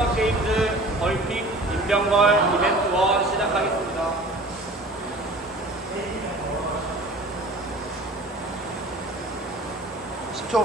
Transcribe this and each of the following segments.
통합게임즈 벌픽 인병걸 이벤트 1 시작하겠습니다. 십초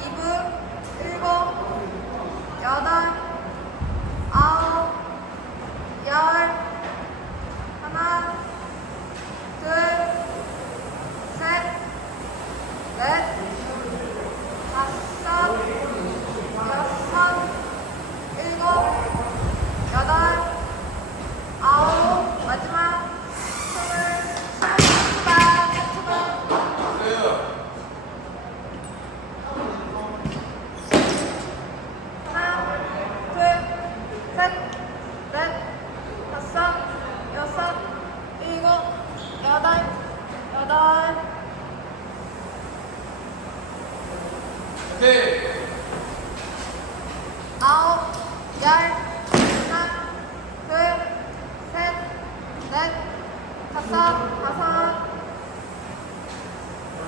2부, 7번, 8, 9, 10,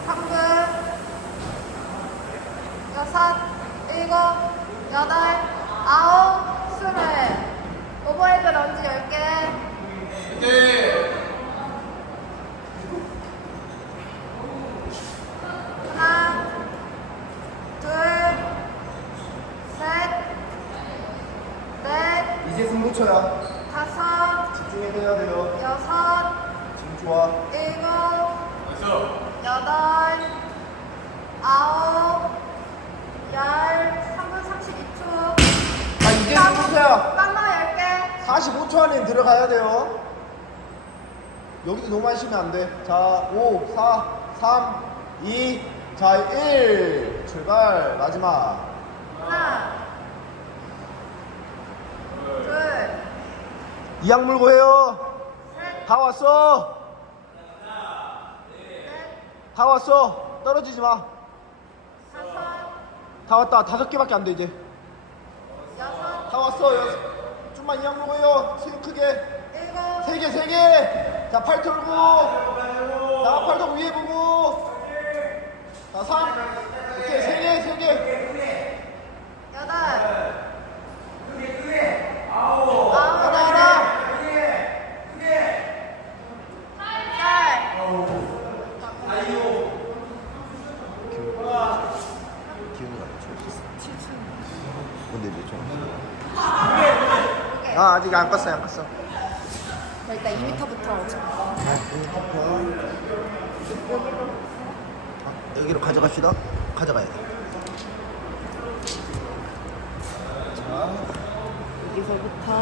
삼분, 여섯, 일곱, 여덟, 아홉, 스물. 오버헤드 런지 열 개. 하나, 둘, 셋, 넷, 이제 승부처야 다섯, 집중해야 돼요 여섯, 좋아 일곱, 여덟, 아홉, 열, 3분 32초. 자 이제 승부처야 깜빡 10개. 45초 안에 들어가야 돼요. 여기도 너무 하시면 안 돼 자 5 4 3 2 자, 1 출발. 마지막. 하나, 둘, 이악 물고 해요. 셋, 다 왔어. 넷, 다 왔어. 떨어지지 마다 다섯, 왔다. 다섯 개밖에 안 돼 이제. 다 왔어. 여섯. 좀만 물고 해요. 스윙 크게. 세 개, 세 개. 자, 팔 털고. 자, 팔 털고 위에 보고. 자, 삼. 오케이, 세 개, 세 개. 여덟, 하나, 아홉, 하나. 열. 기운이 안 좋았어. 근데 몇 초? 아, 아직 안 껐어요, 안 껐어. 자, 일단 2m부터. 아, 여기로 가져갑시다. 가져가야 돼. 자, 여기서부터.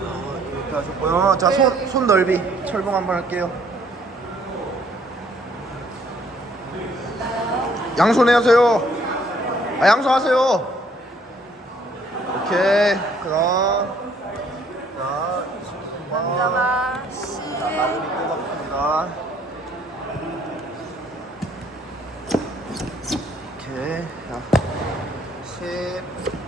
어, 이렇게 하셨고요. 자, 손, 손 넓이 철봉 한번 할게요. 양손 하세요. 아, 양손 하세요. 오케이. 그럼. 자, 남자가 10. 나름이 뽑았습니다. 오케이. 자, 10. 10.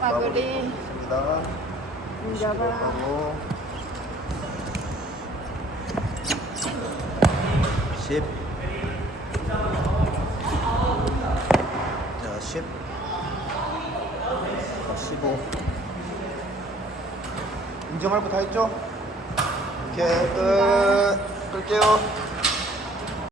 마무리. 그리고 10. 자, 10. 자, 15. 인정할 거 다 했죠? 오케이, 끝. 끌게요.